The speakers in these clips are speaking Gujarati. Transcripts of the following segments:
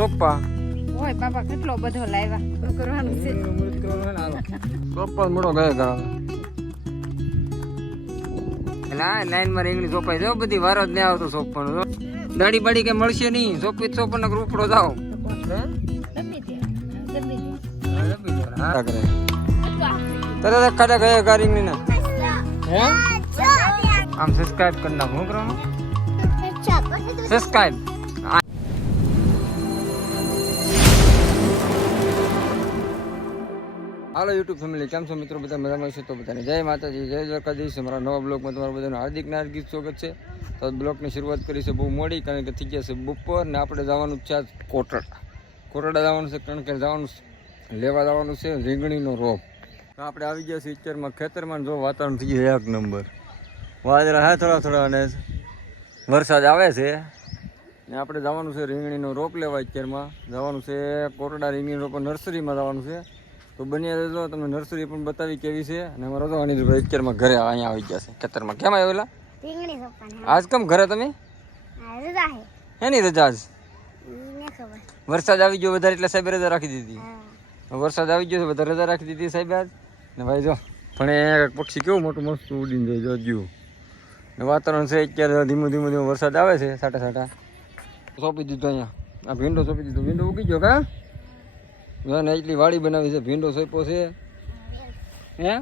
સોપ્પા ઓય બાપા કેટલો બધો લાવ્યા? શું કરવાનું છે. મૃત કરવાનું હાલો. સોપ્પા મોટો ગયા ના લાઈનમાં રીંગણી સોપાઈ જો બધી વાર જ નહીં આવતો સોપવાનો. દાડી બાડી કઈ મળશે નહીં. સોપી જ સોપન રૂપડો જાવ તરત જ ગયા કા રીંગણી ના હે. આમ સબસ્ક્રાઇબ કરી નાખ હું કરવાનું. સબસ્ક્રાઇબ હાલો યુટ્યુબ ફેમિલી કેમ છો મિત્રો? બધા મજામાં છે તો બધાને જય માતાજી, જય દ્વારકાધીશ. અમારા નવા બ્લોગમાં તમારું બધાનું હાર્દિક હાર્દિક સ્વાગત છે. તો બ્લોગની શરૂઆત કરી છે બહુ મોડી, કારણ કે થઈ ગયા છે બપોર ને આપણે જવાનું છે આજ કોટડા. કોટડા જવાનું છે કારણ કે જવાનું લેવા જવાનું છે રીંગણીનો રોપ. તો આપણે આવી ગયા છીએ પિક્ચરમાં, ખેતરમાં જો વાતાવરણ થઈ ગયું એક નંબર. વાદળા હા થોડા થોડા અને વરસાદ આવે છે. ને આપણે જવાનું છે રીંગણીનો રોપ લેવા અત્યારમાં. જવાનું છે કોટડા રીંગણી રોપ નર્સરીમાં જવાનું છે. તો બન્યા રહેજો તમને નર્સરી પણ બતાવી કેવી છે અને અમારો તો અનિલભાઈ અત્યારમાં ઘરે અહીંયા આવી ગયા છે. ખેતરમાં કેમ આવેલા આજ કેમ ઘરે તમે? હે એની રજા આજ? વરસાદ આવી ગયો વધારે એટલે સાહેબે રજા રાખી દીધી. વરસાદ આવી ગયો વધારે રજા રાખી દીધી સાહેબ આજ. ને ભાઈ જો પણ એ પક્ષી કેવું મોટું મસ્ત ઉડીને જાય જો ગયું ને વાતાવરણ છે અત્યારે ધીમું ધીમું ધીમું વરસાદ આવે છે સાટા સાટા. સોંપી દીધું અહીંયા. આ ભીંડો સોંપી દીધો. ભીંડો ઉગી ગયો કા? ને એટલી વાડી બનાવી છે ભીંડો સોંપ્યો છે. હે?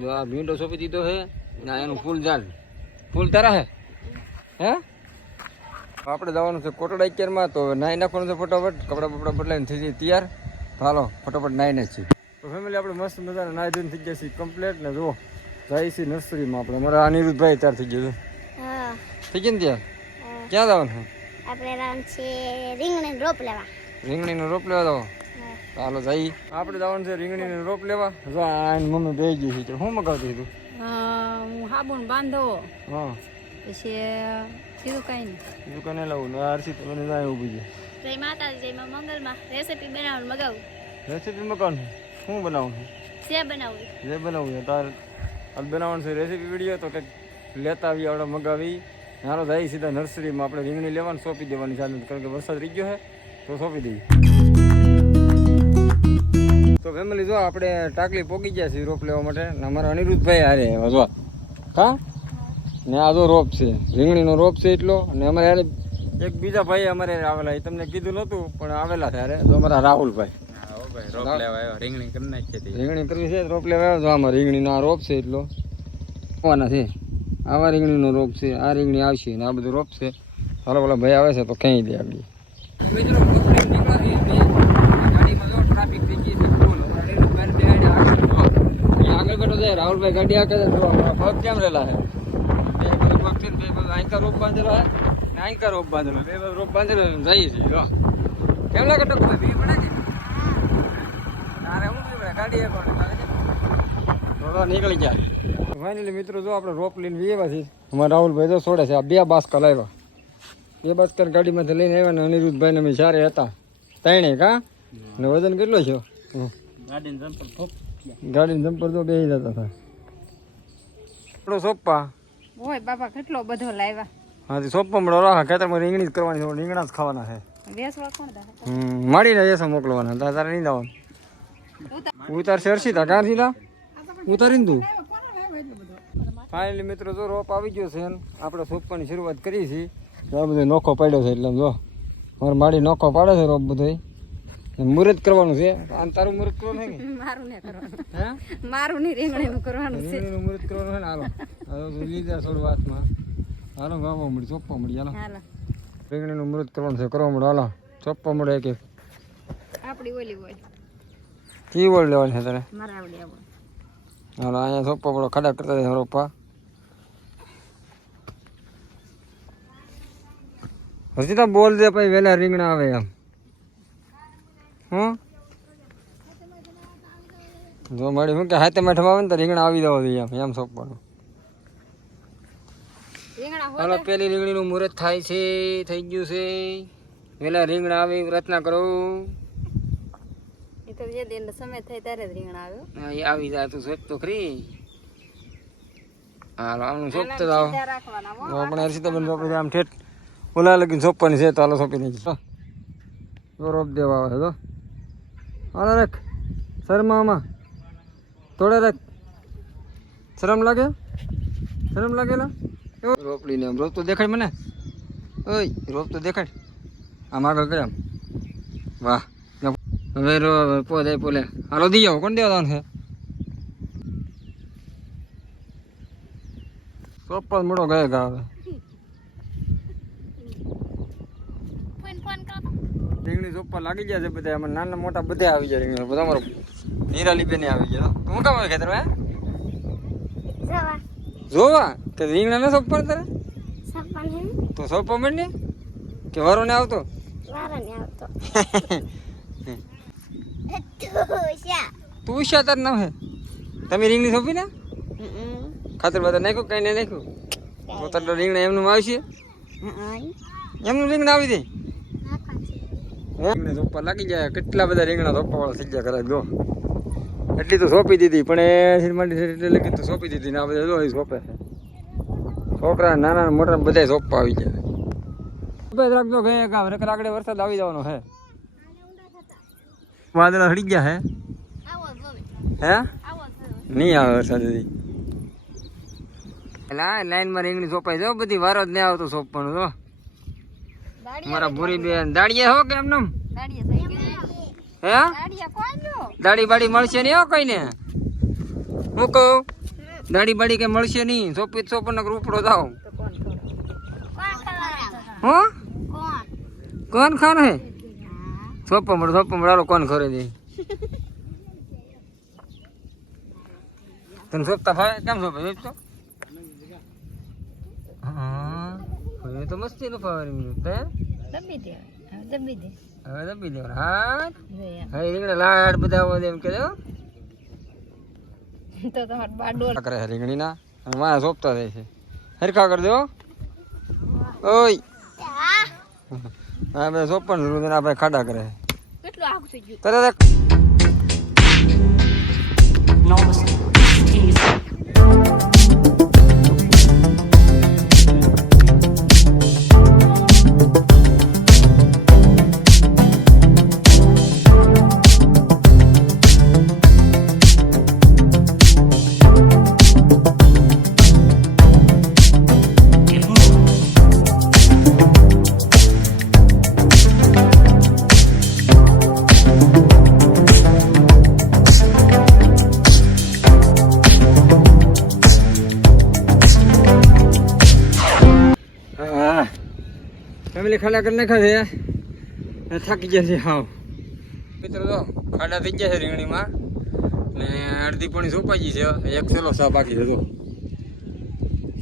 જો આ ભીંડો સોંપી દીધો છે ના એનું ફૂલ જાલ ફૂલ તારા હે? હે? આપણે જવાનું છે કોટડા અત્યારમાં તો નાહી નાખવાનું છે ફટાફટ. કપડાં બપડા બદલાઈને થઈ જાય તૈયાર. હાલો ફટાફટ નાહીને છીએ. તો ફેમિલી આપણે મસ્ત મજાના નાહી ધોઈને થઈ ગયા છીએ કમ્પ્લેટ ને જો જાય છે નર્સરીમાં આપણે. મારા અનિરુદ્ધભાઈ ત્યાર થઈ ગયો છે. થઈ ગયું ને ત્યાં? ક્યાં જવાનું આપણે રામ છે રીંગણી રોપ લેવા. રીંગણીનો રોપ લેવા જવો. ચાલો જઈ. આપણે જવાનું છે રીંગણીનો રોપ લેવા. જો આ મમ્મી બે ગઈ છે. હું મગાવતી હતું? હું સાબુન બાંધો. હા. પછી સીધું કઈ નહીં. બીજું કને લાવું? ને આરસી તો મને જાય ઊભી છે. જય માતાજી જય મંગલમાં. રેસીપી બનાવવાનું મગાવું. રેસીપી મકાન શું બનાવું છે? સે બનાવવું. જે બનાવું છે? તાર આજ બનાવવાનું છે રેસીપી વીડિયો તો કંઈક લેતા આવી આપણે મગાવી. હારો જાય સીધા નર્સરીમાં આપણે રીંગણી લેવાનું સોંપી દેવાની ચાલુ કારણ કે વરસાદ રહી ગયો છે તો સોંપી દઈએ. તો ફેમિલી જો આપણે ટાકલી પોગી ગયા છીએ રોપ લેવા માટે ને અમારા અનિરુદ્ધભાઈ હારે જો. હા? ને આ જો રોપ છે. રીંગણીનો રોપ છે એટલો અને અમારે હારે એક બીજા ભાઈ અમારે આવેલા. એ તમને કીધું નહોતું પણ આવેલા છે હારે. તો અમારા રાહુલભાઈ. રીંગણી કરી નાખી રીંગણી કરવી છે રોપ લેવા આવ્યો. જો આમાં રીંગણીનો આ રોપ છે એટલો. આવવાના છે. આવા રીંગણીનો રોપ છે. આ રીંગણી આવશે ને આ બધું રોપ છે. હાલો પેલા ભાઈ આવે છે તો ક્યાંય દે આપણી આગળ બેઠો જાય જો હમણાં પગ કેમ રહેલા હે બે ભાઈ છે? બે બાજુ આંકા રોપ બાંધેલો હે ને આંકા રોપ બાંધેલો બે બાજુ રોપ બાંધેલો છે જઈએ છીએ જો. કેમ લાગે ટોકર ભી પડે કે તારે હું ભી પડે? ગાડી એક થોડો નીકળી ગયા ફાઇનલી મિત્રો જો આપણે રોપ લઈને વીએવા છીએ અમારા રાહુલભાઈ તો છોડે છે. આ બે બાસ લાવ્યા બે બાસ્કર ગાડીમાંથી લઈને આવ્યા ને અનિરુદ્ધભાઈ ને અમે સારે હતા. ત્રણે કા? ને વજન કેટલો છે ગાડીને જમ્પર ગાડીને જમ્પર તો બે જતા હતા. આપણો સોપા ઓય બાપા કેટલો બધો લાવ્યા? હા તે સોપ્પા મળો. રાખા ખેતરમાં રીંગણી જ કરવાની છે. રીંગણા જ ખાવાના છે. વેસવા કોણ દા હમ માડીને જશે મોકલવાના. તારે તારે નહીં જવાનું ઉતારશે હર્ષિતા કાં સીધા ઉતારીને તું. ફાઇનલી મિત્રો જો રોપ આવી ગયો છે ને આપણે સોપાની શરૂઆત કરી છે. તો આ બધો નોખો પાડ્યો છે એટલે જો. મારે માડી નોખો પાડે છે રોપ બધો મુહૂર્ત કરવાનું છે? આમ તારું મુરત કરવાનું છે મારું ને કરવાનું. હે? મારું નહીં રીંગણીનું કરવાનું છે. રીંગણીનું મુરત કરવાનું છે ને? હાલો. હાલો લીધા થોડું વાતમાં હાલો ગાવા મળી ચોપ્પા મળી હાલો. હાલો. રીંગણીનું મુરત કરવાનું છે કરવા મળે હાલો. ચોપ્પા મળે એક એક. આપણી ઓલી હોય. કી ઓળ લેવાની છે તારે મારા આવડી આવો. હાલો અહીંયા ચોપ્પા પડો ખાડા કરતા જાય રોપા હજી તો બોલ દે પછી વેલા રીંગણા આવે એમ. હું જો મળી હું કે હાથે મેઠમાં આવે ને તો રીંગણા આવી જવા જોઈએ એમ એમ સોંપવાનું. હાલો પેલી રીંગણીનું મુહૂર્ત થાય છે થઈ ગયું છે. વેલા રીંગણા આવી પ્રાર્થના કરો. એ તો જે દિન સમય થાય ત્યારે જ રીંગણા આવ્યો હા, એ આવી જાય તું સોપ તો ખરી. હાલો આમનું સોપ તો આવો આમ ઠેઠ ઓલા લગીને સોપવાની છે તો હાલો સોંપી નાખી રોપ દેવા આવે તો હાલો રાખ. શરમામાં. થોડે રાખ. શરમ લાગે? શરમ લાગેલા રોપડીને આમ રોપ તો દેખાડ મને. ઓય, રોપ તો દેખાડ. આમ આગળ કરે આમ. વાહ. હવે રો પોદે પોલે. હાલો દઈ આવો. કોણ દેવા છે સોપા મોટો ગયા ગા હવે રીંગણી સોપા લાગી ગયા છે બધા. એમાં નાના મોટા બધા આવી જાય રીંગણી. તમારો અમારો નિરાલી બેને આવી ગયા. તો હું કામ આવે ખેતર હે? જોવા. કે રીંગણા ને સોપા તારે? તો સોપા મંડી કે વારો ને આવતો? વારો ને આવતો. તુષા તું શા તાર નામ હે? તમે રીંગણી સોંપી ને? ખાતર બાતર નાખ્યું કઈ ને નાખ્યું? તો તાર રીંગણા એમનું આવશે? એમનું રીંગણા આવી જાય. રીંગણા સોપા લાગી જાય કેટલા બધા રીંગણા ધોપા વાળા થઈ ગયા કરે જો. એટલી તો સોંપી દીધી, પણ એ સિરમાટી છે એટલે લગી તો સોંપી દીધી ને આ બધા જો સોંપે છોકરા નાના મોટા બધા સોંપા આવી જાય સફેદ રાખજો ગયા ગામ રકરાકડે વરસાદ આવી જવાનો હે વાદળા હડી ગયા હે હે? નહીં આવે વરસાદ હજી. લાઈનમાં રીંગણી સોંપાય જો બધી વારો જ નહીં આવતો સોંપવાનું તો મારા ભૂરી બેન દાડીએ હો કે એમને દાડિયા હે? દાડિયા દાડી બાડી મળશે નહીં હો કોઈને? હું કહું દાડી બાડી કે મળશે નહીં સોપી સોપન રૂપડો ખવડાવે હું? કોણ ખાન હે? સોપા મળે સોપા મળે કોણ ખરે દે તને સોપતા ફાવે? કેમ સોપે? સોપતો? હા તો મસ્તી નું ફાવે રીંગણું. તે દબી દે. હવે દબી દે. હવે દબી દેવાનું. હા હવે રીંગણા લાડ બધા હોય એમ કે તો તમારે બાર કરે રીંગણીના. મારા સોંપતા થાય છે. હરખા કરી દો ઓય. હા બે સોપવાનું જરૂર છે ને આ ખાડા કરે કેટલું આગ થઈ ગયું? તરત હા ખાડા કરી નાખ્યા છે. થાકી ગયા છે હાવ. મિત્રો તો ખાડા થઈ ગયા છે રીંગણીમાં. ને અડધી પાણી સોપાઈ ગઈ છે. એક સેલો સા બાકી છે તો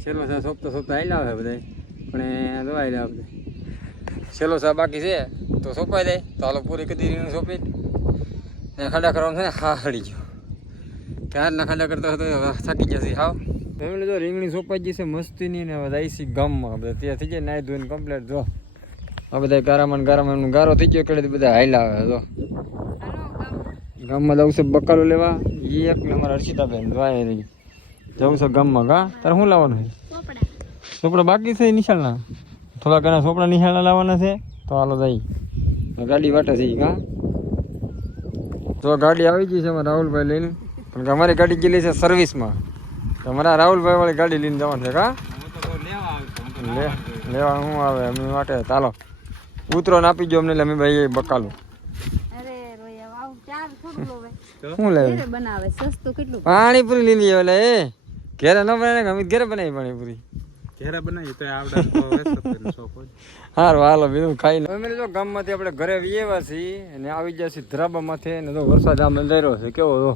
સેલો સાહ સોપતા સોપતા આવેલા આવે બધા. પણ દવા આવેલા બધા. સેલો સાહ બાકી છે, તો સોંપાઈ દે. તો હાલો પૂરી કદી રીંગણી સોંપી. ને ખાડા કરવાનું છે ને, હા, હળી ગયો. ક્યારના ખાડા કરતા હતો થાકી જશે હાવ. ફેમિલી તો રીંગણી સોંપાઈ છે, મસ્તીની ને બધા આઈસી ગામમાં. બધા ત્યાં થઈ જાય, નાહી ધોઈને કમ્પ્લેટ જો. આ બધા ગારામાં ગારામાં એમનો ગારો થઈ ગયો એટલે બધા હાઈલા આવે, જો. ગામમાં જવું છે બકાલો લેવા. એ એક ને અમારા હર્ષિતાબેન જોયા રહી. જવું છે ગામમાં ગા તારે શું લાવવાનું છે? સોપડા બાકી છે નિશાળના? થોડા ઘણા ચોપડા નિશાળના લાવવાના છે? તો હાલો જઈ ગાડી વાટે છે કા? હા તો ગાડી આવી ગઈ છે અમારા રાહુલભાઈ લઈને. પણ કે અમારી ગાડી ગયેલી છે સર્વિસમાં. તો અમારા રાહુલભાઈ વાળી ગાડી લઈને જવાનું છે, કા? લેવા શું આવે અમે માટે? ચાલો. ઉતરો ને આપી ગયો અમને એટલે અમે ભાઈ બકાલું. અરે રોયા વાવ ચાર શું લેવું ઘરે બનાવે સસ્તું કેટલું? પાણીપુરી લીધી ઓલે એ. ઘેરે ન બનાવે ને અમે ઘરે બનાવી પાણીપુરી. ઘેરા બનાવી તો આવડે તો વેસતો સોપો હારું હાલો બીજું ખાઈ અમે તો ગામમાંથી આપણે ઘરે વિયેવા છીએ અને આવી ગયા છીએ ધ્રાબા માથે ને તો વરસાદ આમ અંધાર્યો છે કેવો તો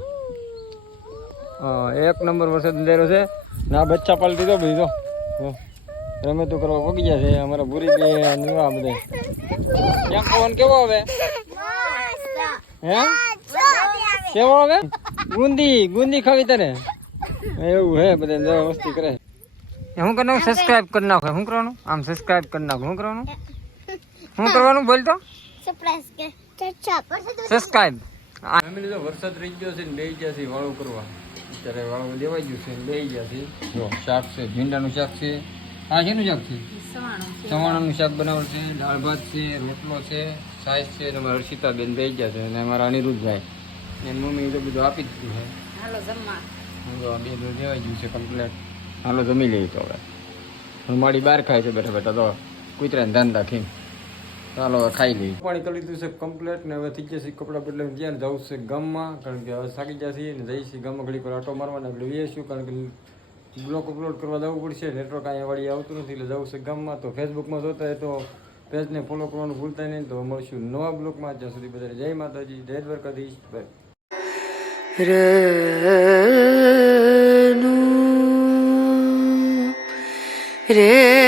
એક નંબર વરસાદ અંધાર્યો છે. ના બચ્ચા પાલટી તો જો. રમે તો કરવા પગી ગયા છે અમારા ભૂરી બે આ બધા. કેમ પવન કેવો આવે? હે? કેવો આવે? ગુંદી ગુંદી ખાવી તને? એવું હે બધા મસ્તી કરે. હું કરી? નાખું સબસ્ક્રાઇબ કરી નાખો. શું કરવાનું? આમ સબસ્ક્રાઇબ કરી નાખું. શું કરવાનું? શું કરવાનું? બોલ તો. સરપ્રાઈઝ કે. ચર્ચા સબસ્ક્રાઇબ ફેમિલી તો વરસાદ રહી ગયો છે ને બે ગયા છે વાળું કરવા. અત્યારે વાળું દેવાઈ ગયું છે ને બે ગયા છે જો શાક છે ભીંડાનું શાક છે. આ શેનું શાક છે? ચવાણાનું શાક બનાવેલ છે દાળ ભાત છે રોટલો છે સાઈઝ છે અને મારા હર્ષિતાબેન ભાઈ ગયા છે અને અમારા અનિરુદ્ધભાઈ. એની મમ્મી તો બધું આપી દીધું છે. હાલો જમવા. હું બે દૂધ લેવાઈ ગયું છે કમ્પ્લેટ હાલો જમી લઈએ તો હવે. મારી બહાર ખાય છે બેઠા બેઠા તો કૂતરાને ધ્યાન રાખીને. ચાલો હવે ખાઈ લઈએ. પાણી કરી દીધું છે કમ્પ્લેટ ને હવે થઈ જશે કપડાં બદલાવીને ત્યાં જવું છે ગામમાં કારણ કે હવે થાકી ગયા છીએ ને જઈશું ગામમાં ઘડીક વાર આટો મારવાના આપણે વેચશું કારણ કે બ્લોક અપલોડ કરવા જવું પડશે નેટવર્ક અહીંયા વાળી આવતું નથી, એટલે જવું છે ગામમાં. તો ફેસબુકમાં જોતા હોય તો પેજને ફોલો કરવાનું ભૂલતા નહીં, તો મળશું નવા બ્લોગમાં જ્યાં સુધી બધા જય માતાજી, જય દ્વારકાધીશ રે રે